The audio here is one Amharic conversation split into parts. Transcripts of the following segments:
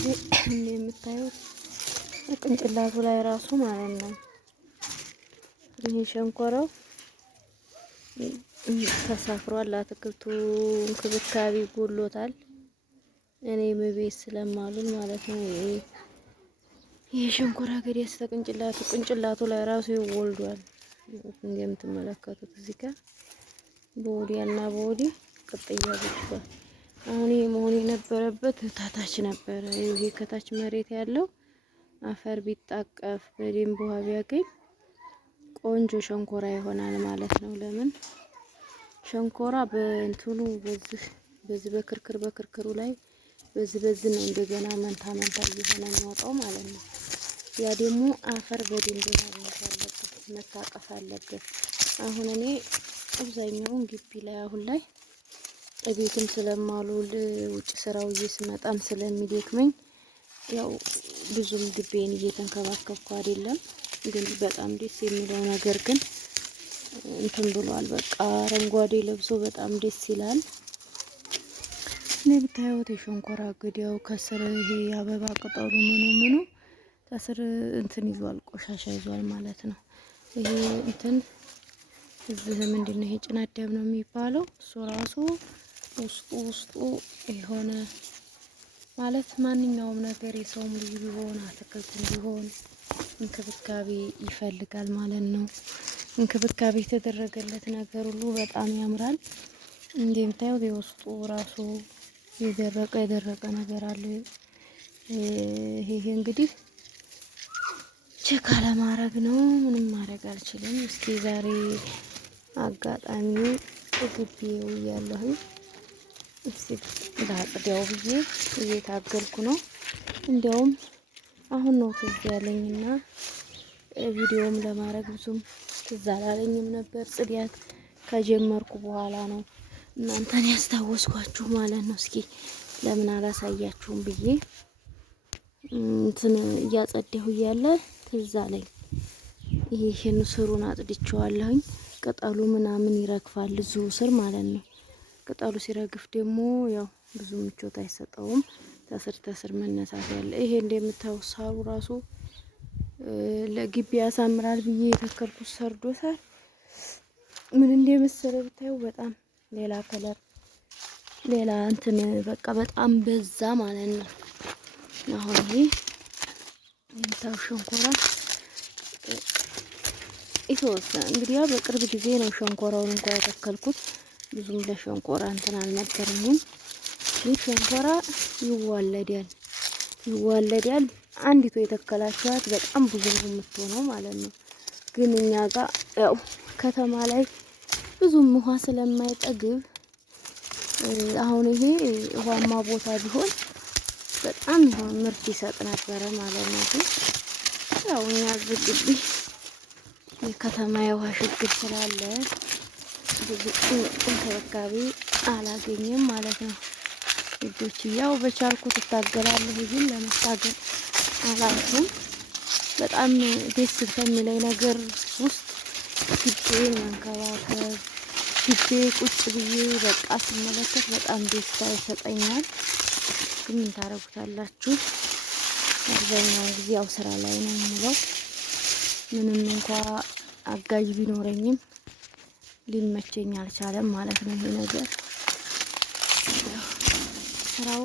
የምታዩት ቅንጭላቱ ላይ ራሱ ማለት ነው። ይሄ ሸንኮራው ተሳፍሯል። አትክልቱ እንክብካቤ ጎሎታል። እኔ ቤት ስለማሉል ማለት ነው። ይሄ ሸንኮራ አገዳ ቅንጭላቱ ላይ ራሱ ይወልዷል። እንደምትመለከቱት እዚህ ጋር በወዲያና በወዲህ ቅጥያ ብቻ። አሁን ይሄ መሆን የነበረበት ታች ነበረ። ይሄ ከታች መሬት ያለው አፈር ቢጣቀፍ በደንብ ውሃ ቢያገኝ ቆንጆ ሸንኮራ ይሆናል ማለት ነው። ለምን ሸንኮራ በእንትኑ በዚህ በክርክሩ ላይ በዚህ ነው እንደገና መንታ እየሆነ የሚወጣው ማለት ነው። ያ ደግሞ አፈር በደንብ ማግኘት አለበት፣ መታቀፍ አለበት። አሁን እኔ አብዛኛውን ግቢ ላይ አሁን ላይ እቤትም ስለማሉል ውጭ ስራው ስመጣም ስለሚደክመኝ ያው ብዙም ግቤን እየተንከባከብኩ አይደለም። ግን በጣም ደስ የሚለው ነገር ግን እንትን ብሏል። በቃ አረንጓዴ ለብሶ በጣም ደስ ይላል። እኔ ብታዩት የሸንኮራ አገዳው ከስር ይሄ አበባ ቅጠሉ ምኑ ከስር እንትን ይዟል፣ ቆሻሻ ይዟል ማለት ነው። ይሄ እንትን እዚህ ምንድነው ይሄ ጭናዳም ነው የሚባለው። እሱ ራሱ ውስጡ የሆነ ማለት ማንኛውም ነገር የሰውም ልጅ ቢሆን አትክልትም ቢሆን እንክብካቤ ይፈልጋል ማለት ነው። እንክብካቤ የተደረገለት ነገር ሁሉ በጣም ያምራል። እንደምታዩት የውስጡ ራሱ የደረቀ ነገር አለ። ይሄ እንግዲህ ቼክ አለማድረግ ነው። ምንም ማድረግ አልችልም። እስኪ ዛሬ አጋጣሚ ግቢው እያለሁኝ እስኪ ላጽዳው ብዬ እየታገልኩ ነው። እንዲያውም አሁን ነው ትዝ ያለኝና ቪዲዮም ለማድረግ ብዙም ትዝ አላለኝም ነበር። ጽዳት ከጀመርኩ በኋላ ነው እናንተን ያስታወስኳችሁ ማለት ነው። እስኪ ለምን አላሳያችሁም ብዬ እንትን እያጸዳሁ እያለ ትዝ አለኝ። ይሄን ስሩን አጽድቼዋለሁኝ። ቅጠሉ ምናምን ይረግፋል እዚሁ ስር ማለት ነው። ቅጠሉ ሲረግፍ ደግሞ ያው ብዙ ምቾት አይሰጠውም። ተስር መነሳት ያለ ይሄ እንደምታዩት ሳሩ ራሱ ለግቢ ያሳምራል ብዬ የተከልኩት ሰርዶታል። ምን እንደመሰለ ብታዩ በጣም ሌላ ከለር ሌላ እንትን በቃ በጣም በዛ ማለት ነው። አሁን ይሄ የምታዩ ሸንኮራ የተወሰነ እንግዲህ በቅርብ ጊዜ ነው ሸንኮራውን እንኳን የተከልኩት። ብዙም ለሸንኮራ እንትን አልነበረኝም። ይህ ሸንኮራ ይዋለዳል። አንዲቱ የተከላችኋት በጣም ብዙ ነው የምትሆነው ማለት ነው። ግን እኛ ጋር ያው ከተማ ላይ ብዙም ውሃ ስለማይጠግብ አሁን ይሄ ውሃማ ቦታ ቢሆን በጣም ምርት ይሰጥ ነበረ ማለት ነው። ግን ያው እኛ ግቢ የከተማ የውሃ ችግር ስላለ ብዙ እንክብካቤ አላገኘም ማለት ነው። ልጆች ያው በቻልኩት እታገላለሁ፣ ግን ለመታገል አላልኩም። በጣም ደስ ከሚለኝ ነገር ውስጥ ግቤን መንከባከብ፣ ግቤ ቁጭ ብዬ በቃ ስመለከት በጣም ደስታ ይሰጠኛል። ግን ምን ታረጉታላችሁ? አብዛኛውን ጊዜ ያው ስራ ላይ ነው የምለው። ምንም እንኳ አጋዥ ቢኖረኝም ሊመቸኝ አልቻለም ማለት ነው። ይሄ ነገር ስራው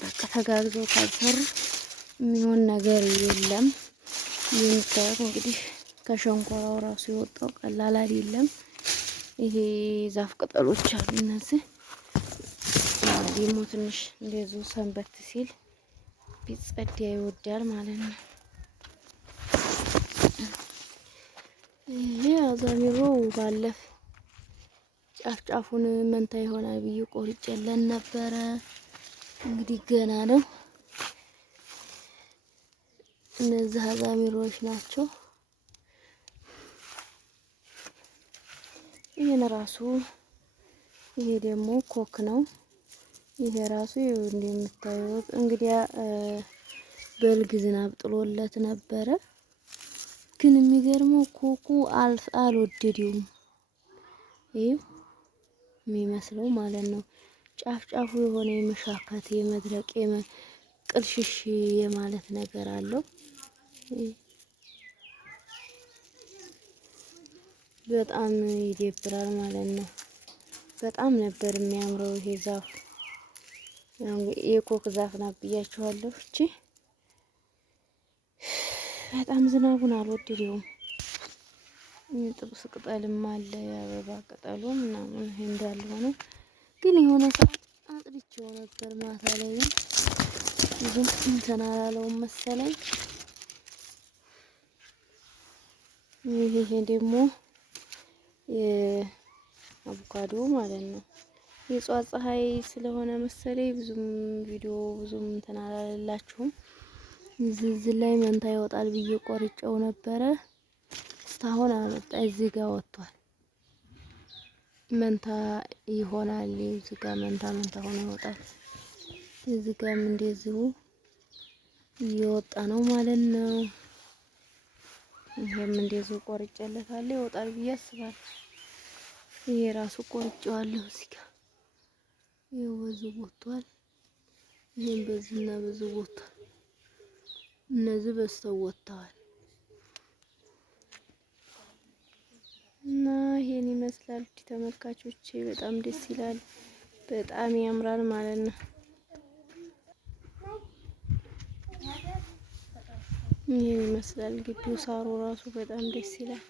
በቃ ተጋግዞ ካልሰሩ የሚሆን ነገር የለም። የምታዩት እንግዲህ ከሸንኮራው ራሱ የወጣው ቀላል አይደለም። ይሄ ዛፍ ቅጠሎች አሉ። እነዚህ ደግሞ ትንሽ እንደዚሁ ሰንበት ሲል ቢጸዳ ይወዳል ማለት ነው። ይሄ አዛሚሮ ባለፍ ጫፍጫፉን መንታ ይሆናል ብዬ ቆርጬለን ነበረ። እንግዲህ ገና ነው። እነዚህ አዛሚሮች ናቸው። ይሄን ራሱ ይሄ ደግሞ ኮክ ነው። ይሄ ራሱ እንደምታዩት እንግዲህ በልግ ዝናብ ጥሎለት ነበረ። ግን የሚገርመው ኮኩ አልወደደውም። ይሄ የሚመስለው ማለት ነው ጫፍ ጫፉ የሆነ የመሻካት የመድረቅ ቅልሽሽ የማለት ነገር አለው። በጣም ይደብራል ማለት ነው። በጣም ነበር የሚያምረው ይሄ ዛፍ። የኮክ ዛፍ ናት ብያችኋለሁ። እቺ በጣም ዝናቡን አልወደደውም። ጥብስ ቅጠልም አለ የአበባ ቅጠሉ ምናምን ይሄ እንዳለ ሆኖ ግን የሆነ ሰዓት አጥልቼው ነበር ማታ ላይ ብዙም እንትን አላለውም መሰለኝ። ይሄ ደግሞ የአቮካዶ ማለት ነው። የጧት ፀሐይ ስለሆነ መሰለኝ ብዙም ቪዲዮ ብዙም እንትን አላለላችሁም። እዚህ ላይ መንታ ይወጣል ብዬ ቆርጬው ነበረ። እስካሁን አልወጣ። እዚህ ጋር ወጥቷል። መንታ ይሆናል። እዚህ ጋር መንታ ሆኖ ይወጣል። እዚህ ጋርም እንደዚሁ እየወጣ ነው ማለት ነው። ይሄም እንደዚሁ ቆርጬለታለሁ ይወጣል ብዬ አስባለሁ። ይሄ ራሱ ቆርጬዋለሁ። እዚህ ጋር ይሄው በዚህ ወጥቷል። ይሄም በዚህና በዚህ ወጥቷል። እነዚህ በስተው ወጥተዋል እና ይሄን ይመስላል ተመልካቾቼ። በጣም ደስ ይላል። በጣም ያምራል ማለት ነው። ይሄን ይመስላል ግቢው። ሳሩ ራሱ በጣም ደስ ይላል።